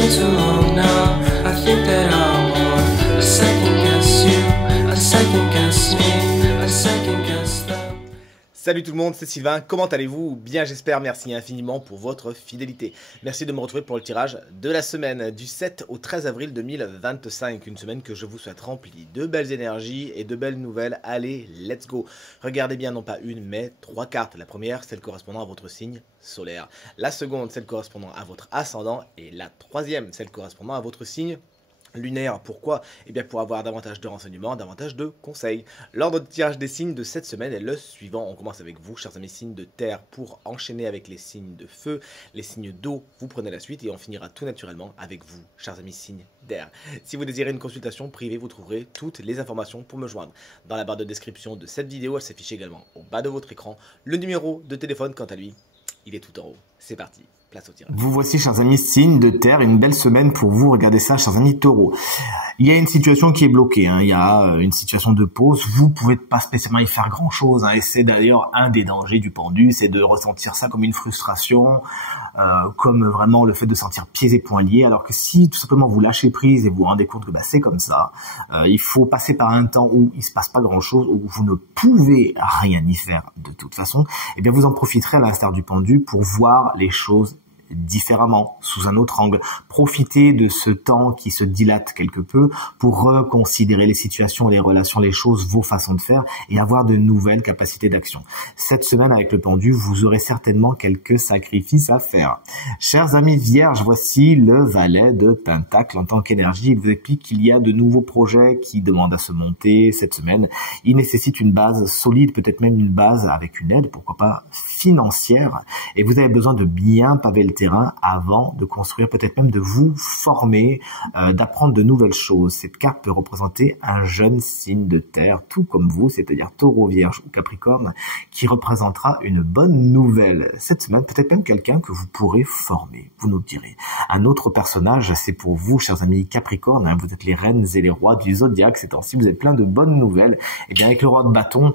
been too long now. I think that I want a second guess you, a second guess me, a second guess them. Salut tout le monde, c'est Sylvain, comment allez-vous? Bien j'espère, merci infiniment pour votre fidélité. Merci de me retrouver pour le tirage de la semaine du 7 au 13 avril 2025. Une semaine que je vous souhaite remplie de belles énergies et de belles nouvelles. Allez, let's go. Regardez bien non pas une mais 3 cartes. La première, celle correspondant à votre signe solaire. La seconde, celle correspondant à votre ascendant. Et la troisième, celle correspondant à votre signe lunaire. Pourquoi? Eh bien pour avoir davantage de renseignements, davantage de conseils. L'ordre de tirage des signes de cette semaine est le suivant. On commence avec vous, chers amis signes de terre, pour enchaîner avec les signes de feu. Les signes d'eau, vous prenez la suite et on finira tout naturellement avec vous, chers amis signes d'air. Si vous désirez une consultation privée, vous trouverez toutes les informations pour me joindre. Dans la barre de description de cette vidéo, elle s'affiche également au bas de votre écran. Le numéro de téléphone, quant à lui, il est tout en haut. C'est parti. Place au tirage. Vous voici, chers amis, signe de terre, une belle semaine pour vous. Regardez ça, chers amis taureaux. Il y a une situation qui est bloquée, hein. Il y a une situation de pause. Vous pouvez pas spécialement y faire grand chose, hein. Et c'est d'ailleurs un des dangers du pendu, c'est de ressentir ça comme une frustration, comme vraiment le fait de sentir pieds et poings liés. Alors que si tout simplement vous lâchez prise et vous vous rendez compte que c'est comme ça, il faut passer par un temps où il se passe pas grand chose, où vous ne pouvez rien y faire de toute façon. Et bien vous en profiterez à l'instar du pendu pour voir les choses différemment, sous un autre angle. Profitez de ce temps qui se dilate quelque peu pour reconsidérer les situations, les relations, les choses, vos façons de faire et avoir de nouvelles capacités d'action. Cette semaine avec le pendu, vous aurez certainement quelques sacrifices à faire. Chers amis vierges, voici le valet de Pentacle en tant qu'énergie. Il vous explique qu'il y a de nouveaux projets qui demandent à se monter cette semaine. Il nécessite une base solide, peut-être même une base avec une aide, pourquoi pas financière. Et vous avez besoin de bien paver le terrain avant de construire, peut-être même de vous former, d'apprendre de nouvelles choses. Cette carte peut représenter un jeune signe de terre, tout comme vous, c'est-à-dire taureau, vierge ou capricorne, qui représentera une bonne nouvelle. Cette semaine, peut-être même quelqu'un que vous pourrez former, vous nous le direz. Un autre personnage, c'est pour vous, chers amis capricorne, hein, vous êtes les reines et les rois du zodiaque ces temps-ci, vous êtes plein de bonnes nouvelles. Et bien avec le roi de bâton,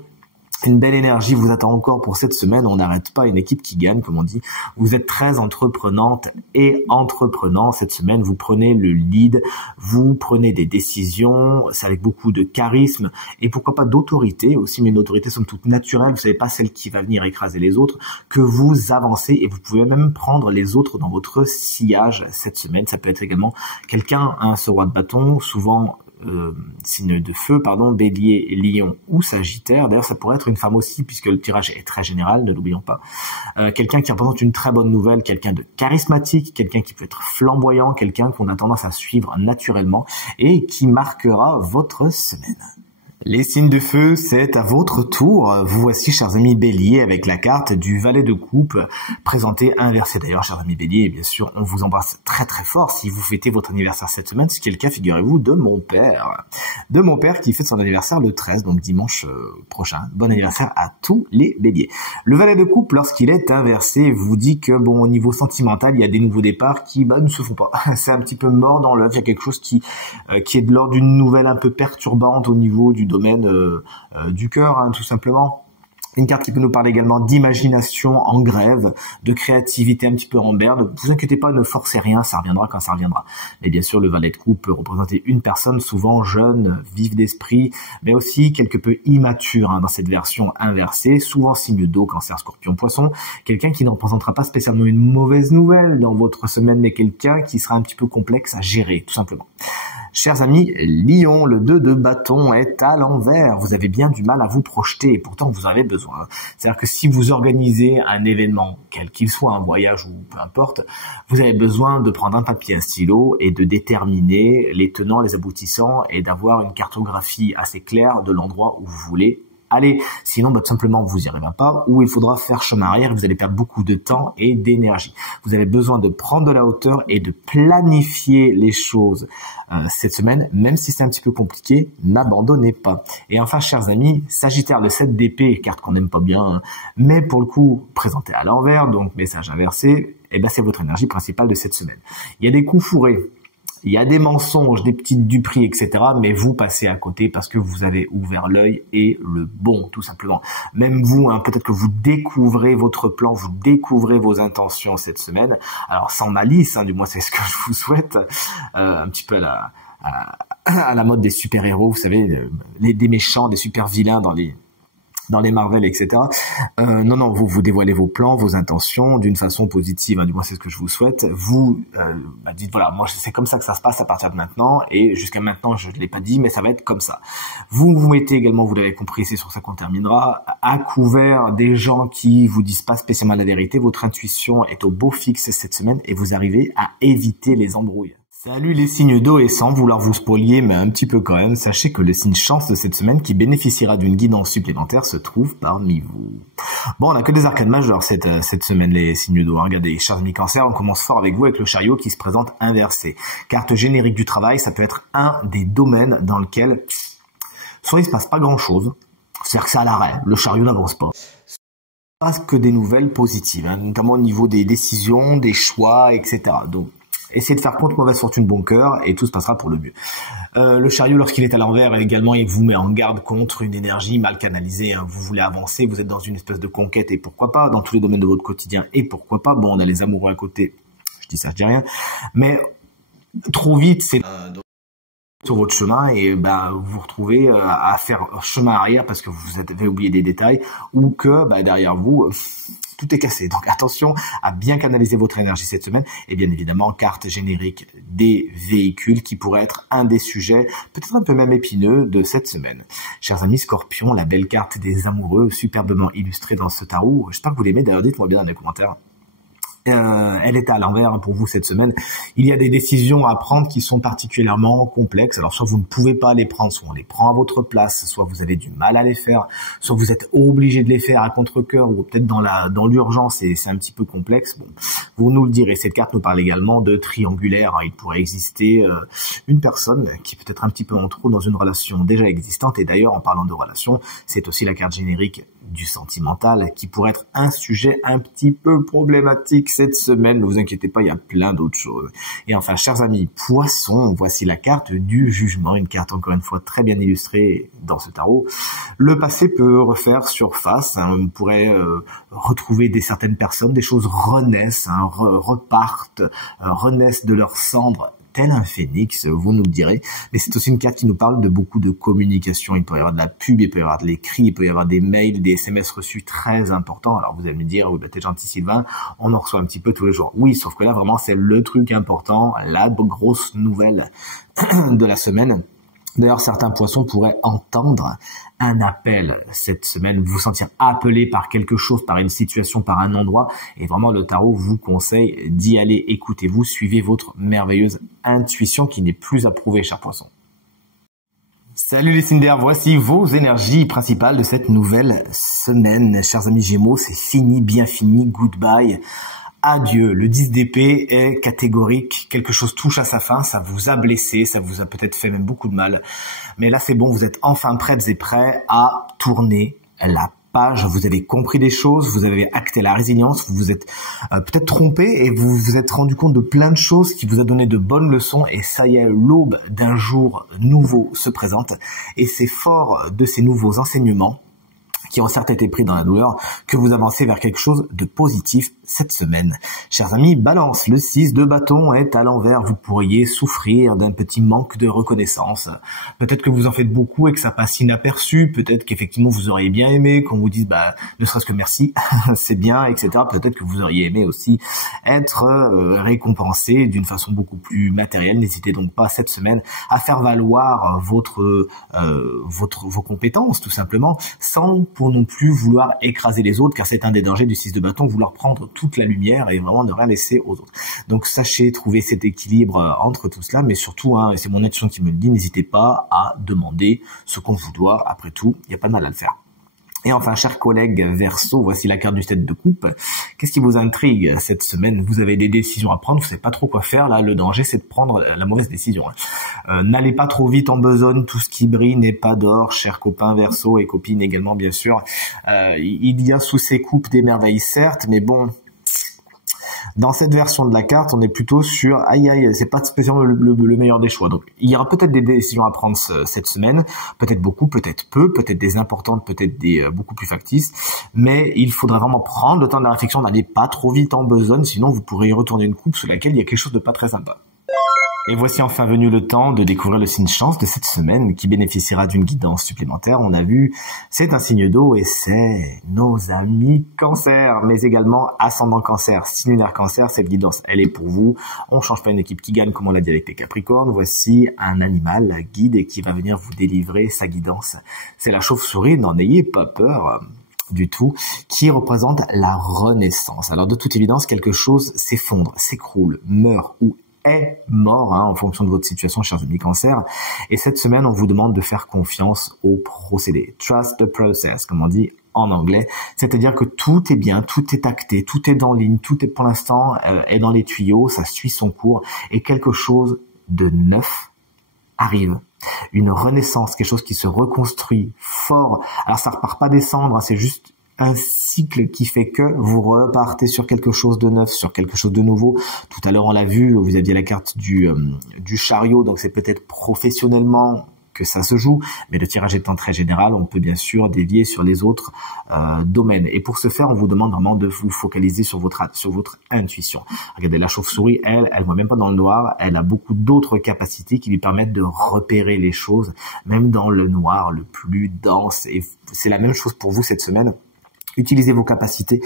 une belle énergie vous attend encore pour cette semaine. On n'arrête pas une équipe qui gagne, comme on dit. Vous êtes très entreprenante et entreprenant cette semaine. Vous prenez le lead, vous prenez des décisions, c'est avec beaucoup de charisme et pourquoi pas d'autorité aussi, mais une autorité somme toute naturelle. Vous savez pas celle qui va venir écraser les autres, que vous avancez et vous pouvez même prendre les autres dans votre sillage cette semaine. Ça peut être également quelqu'un, ce roi de bâton, souvent signe de feu, bélier, lion ou sagittaire. D'ailleurs, ça pourrait être une femme aussi, puisque le tirage est très général, ne l'oublions pas. Quelqu'un qui représente une très bonne nouvelle, quelqu'un de charismatique, quelqu'un qui peut être flamboyant, quelqu'un qu'on a tendance à suivre naturellement et qui marquera votre semaine. Les signes de feu, c'est à votre tour. Vous voici, chers amis bélier, avec la carte du valet de coupe, présentée inversée. D'ailleurs, chers amis bélier, bien sûr, on vous embrasse très très fort si vous fêtez votre anniversaire cette semaine, ce qui est le cas, figurez-vous, de mon père. De mon père qui fête son anniversaire le 13, donc dimanche prochain. Bon anniversaire à tous les béliers. Le valet de coupe, lorsqu'il est inversé, vous dit que, bon, au niveau sentimental, il y a des nouveaux départs qui, ne se font pas. C'est un petit peu mort dans l'œuf. Il y a quelque chose qui est de l'ordre d'une nouvelle un peu perturbante au niveau du domaine du cœur, tout simplement. Une carte qui peut nous parler également d'imagination en grève, de créativité un petit peu en berne. Ne vous inquiétez pas, ne forcez rien, ça reviendra quand ça reviendra. Mais bien sûr, le valet de coupe peut représenter une personne souvent jeune, vive d'esprit, mais aussi quelque peu immature dans cette version inversée, souvent signe d'eau, cancer, scorpion, poisson. Quelqu'un qui ne représentera pas spécialement une mauvaise nouvelle dans votre semaine, mais quelqu'un qui sera un petit peu complexe à gérer, tout simplement. Chers amis, Lion, le 2 de bâton est à l'envers. Vous avez bien du mal à vous projeter et pourtant vous en avez besoin. C'est-à-dire que si vous organisez un événement, quel qu'il soit, un voyage ou peu importe, vous avez besoin de prendre un papier, un stylo et de déterminer les tenants, les aboutissants et d'avoir une cartographie assez claire de l'endroit où vous voulez aller. Sinon, tout simplement, vous n'y arriverez pas ou il faudra faire chemin arrière et vous allez perdre beaucoup de temps et d'énergie. Vous avez besoin de prendre de la hauteur et de planifier les choses cette semaine, même si c'est un petit peu compliqué, n'abandonnez pas. Et enfin, chers amis, Sagittaire, le 7 d'épée, carte qu'on n'aime pas bien, mais pour le coup, présentée à l'envers, donc message inversé, et c'est votre énergie principale de cette semaine. Il y a des coups fourrés. Il y a des mensonges, des petites duperies, etc. Mais vous passez à côté parce que vous avez ouvert l'œil et le bon, tout simplement. Même vous, hein, peut-être que vous découvrez votre plan, vous découvrez vos intentions cette semaine. Alors sans malice, hein, du moins c'est ce que je vous souhaite. Un petit peu à la mode des super-héros, vous savez, des méchants, des super-vilains dans les Marvel, etc. Non, vous dévoilez vos plans, vos intentions d'une façon positive, hein, du moins c'est ce que je vous souhaite. Vous dites voilà, moi c'est comme ça que ça se passe à partir de maintenant, et jusqu'à maintenant je ne l'ai pas dit, mais ça va être comme ça. Vous mettez également, vous l'avez compris, c'est sur ça qu'on terminera, à couvert des gens qui vous disent pas spécialement la vérité. Votre intuition est au beau fixe cette semaine et vous arrivez à éviter les embrouilles. Salut les signes d'eau, et sans vouloir vous spolier, mais un petit peu quand même, sachez que le signe chance de cette semaine qui bénéficiera d'une guidance supplémentaire se trouve parmi vous. Bon, on n'a que des arcanes majeures cette semaine, les signes d'eau. Regardez, chers amis Cancer, on commence fort avec vous avec le chariot qui se présente inversé. Carte générique du travail, ça peut être un des domaines dans lequel soit il se passe pas grand chose, c'est-à-dire que c'est à l'arrêt, le chariot n'avance pas. Pas que des nouvelles positives, hein, notamment au niveau des décisions, des choix, etc. Donc, essayez de faire contre mauvaise fortune bon cœur et tout se passera pour le mieux. Le chariot, lorsqu'il est à l'envers, également, il vous met en garde contre une énergie mal canalisée. Hein. Vous voulez avancer, vous êtes dans une espèce de conquête, et pourquoi pas, dans tous les domaines de votre quotidien, et pourquoi pas. Bon, on a les amoureux à côté, je dis ça, je dis rien. Mais trop vite, c'est sur votre chemin, et vous vous retrouvez à faire chemin arrière parce que vous avez oublié des détails, ou que derrière vous tout est cassé. Donc attention à bien canaliser votre énergie cette semaine, et bien évidemment carte générique des véhicules qui pourrait être un des sujets peut-être un peu même épineux de cette semaine. Chers amis Scorpions, la belle carte des amoureux superbement illustrée dans ce tarot, j'espère que vous l'aimez. D'ailleurs dites-moi bien dans les commentaires. Elle est à l'envers pour vous cette semaine. Il y a des décisions à prendre qui sont particulièrement complexes. Alors soit vous ne pouvez pas les prendre, soit on les prend à votre place, soit vous avez du mal à les faire, soit vous êtes obligé de les faire à contre-cœur, ou peut-être dans l'urgence et c'est un petit peu complexe. Bon, vous nous le direz. Cette carte nous parle également de triangulaire. Il pourrait exister une personne qui est peut-être un petit peu en trop dans une relation déjà existante. Et d'ailleurs, en parlant de relation, c'est aussi la carte générique du sentimental qui pourrait être un sujet un petit peu problématique cette semaine. Ne vous inquiétez pas, il y a plein d'autres choses. Et enfin, chers amis Poissons, voici la carte du jugement, une carte encore une fois très bien illustrée dans ce tarot. Le passé peut refaire surface, hein. On pourrait retrouver certaines personnes, des choses renaissent, hein, repartent, renaissent de leurs cendres tel un phénix, vous nous le direz. Mais c'est aussi une carte qui nous parle de beaucoup de communication. Il peut y avoir de la pub, il peut y avoir de l'écrit, il peut y avoir des mails, des SMS reçus très importants. Alors vous allez me dire, oui, t'es gentil Sylvain, on en reçoit un petit peu tous les jours. Oui, sauf que là vraiment c'est le truc important, la grosse nouvelle de la semaine. D'ailleurs, certains poissons pourraient entendre un appel cette semaine, vous sentir appelé par quelque chose, par une situation, par un endroit. Et vraiment, le tarot vous conseille d'y aller. Écoutez-vous, suivez votre merveilleuse intuition qui n'est plus à prouver, chers poissons. Salut les signes d'air, voici vos énergies principales de cette nouvelle semaine. Chers amis Gémeaux, c'est fini, bien fini, goodbye. Adieu. Le 10 d'épée est catégorique, quelque chose touche à sa fin, ça vous a blessé, ça vous a peut-être fait même beaucoup de mal. Mais là c'est bon, vous êtes enfin prêtes et prêts à tourner la page, vous avez compris des choses, vous avez acté la résilience, vous vous êtes peut-être trompé et vous vous êtes rendu compte de plein de choses qui vous a donné de bonnes leçons, et ça y est, l'aube d'un jour nouveau se présente, et c'est fort de ces nouveaux enseignements qui ont certes été pris dans la douleur, que vous avancez vers quelque chose de positif cette semaine. Chers amis, Balance, le 6 de bâton est à l'envers. Vous pourriez souffrir d'un petit manque de reconnaissance. Peut-être que vous en faites beaucoup et que ça passe inaperçu. Peut-être qu'effectivement vous auriez bien aimé qu'on vous dise, ne serait-ce que merci, c'est bien, etc. Peut-être que vous auriez aimé aussi être récompensé d'une façon beaucoup plus matérielle. N'hésitez donc pas cette semaine à faire valoir vos compétences, tout simplement, sans pour non plus vouloir écraser les autres, car c'est un des dangers du 6 de bâton, vouloir prendre toute la lumière et vraiment ne rien laisser aux autres. Donc sachez trouver cet équilibre entre tout cela, mais surtout, et c'est mon intuition qui me le dit, n'hésitez pas à demander ce qu'on vous doit. Après tout, il n'y a pas de mal à le faire. Et enfin, chers collègues Verseau, voici la carte du 7 de coupe. Qu'est-ce qui vous intrigue cette semaine? Vous avez des décisions à prendre, vous savez pas trop quoi faire. Là, le danger, c'est de prendre la mauvaise décision. N'allez pas trop vite en besogne, tout ce qui brille n'est pas d'or, chers copains Verseau et copines également, bien sûr. Il y a sous ces coupes des merveilles, certes, mais bon, Dans cette version de la carte, on est plutôt sur aïe aïe, c'est pas spécialement le meilleur des choix. Donc il y aura peut-être des décisions à prendre cette semaine, peut-être beaucoup, peut-être peu, peut-être des importantes, peut-être des beaucoup plus factices, mais il faudra vraiment prendre le temps de la réflexion, n'allez pas trop vite en besogne, sinon vous pourrez y retourner une coupe sous laquelle il y a quelque chose de pas très sympa. Et voici enfin venu le temps de découvrir le signe chance de cette semaine qui bénéficiera d'une guidance supplémentaire. On a vu, c'est un signe d'eau et c'est nos amis Cancer, mais également ascendant Cancer, signe lunaire Cancer. Cette guidance, elle est pour vous. On change pas une équipe qui gagne, comme on l'a dit avec les Capricornes. Voici un animal guide et qui va venir vous délivrer sa guidance. C'est la chauve-souris, n'en ayez pas peur du tout, qui représente la renaissance. Alors de toute évidence, quelque chose s'effondre, s'écroule, meurt ou est mort en fonction de votre situation, chers amis Cancer. Et cette semaine, on vous demande de faire confiance au procédé. Trust the process, comme on dit en anglais. C'est-à-dire que tout est bien, tout est acté, tout est en ligne, tout est pour l'instant est dans les tuyaux, ça suit son cours et quelque chose de neuf arrive. Une renaissance, quelque chose qui se reconstruit fort. Alors ça repart pas des cendres, c'est juste un cycle qui fait que vous repartez sur quelque chose de neuf, sur quelque chose de nouveau. Tout à l'heure, on l'a vu, vous aviez la carte du chariot, donc c'est peut-être professionnellement que ça se joue, mais le tirage étant très général, on peut bien sûr dévier sur les autres domaines. Et pour ce faire, on vous demande vraiment de vous focaliser sur votre intuition. Regardez, la chauve-souris, elle voit même pas dans le noir, elle a beaucoup d'autres capacités qui lui permettent de repérer les choses, même dans le noir le plus dense. Et c'est la même chose pour vous cette semaine. Utilisez vos capacités,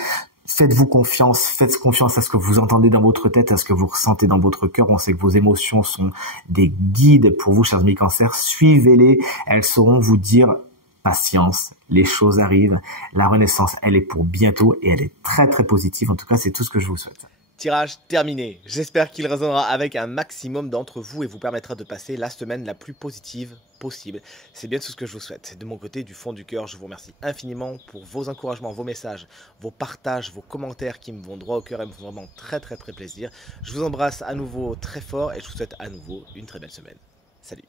faites-vous confiance, faites confiance à ce que vous entendez dans votre tête, à ce que vous ressentez dans votre cœur. On sait que vos émotions sont des guides pour vous, chers amis Cancer. Suivez-les, elles sauront vous dire patience, les choses arrivent. La renaissance, elle est pour bientôt et elle est très très positive. En tout cas, c'est tout ce que je vous souhaite. Tirage terminé. J'espère qu'il résonnera avec un maximum d'entre vous et vous permettra de passer la semaine la plus positive possible. C'est bien tout ce que je vous souhaite. De mon côté, du fond du cœur, je vous remercie infiniment pour vos encouragements, vos messages, vos partages, vos commentaires qui me vont droit au cœur et me font vraiment très très très plaisir. Je vous embrasse à nouveau très fort et je vous souhaite à nouveau une très belle semaine. Salut.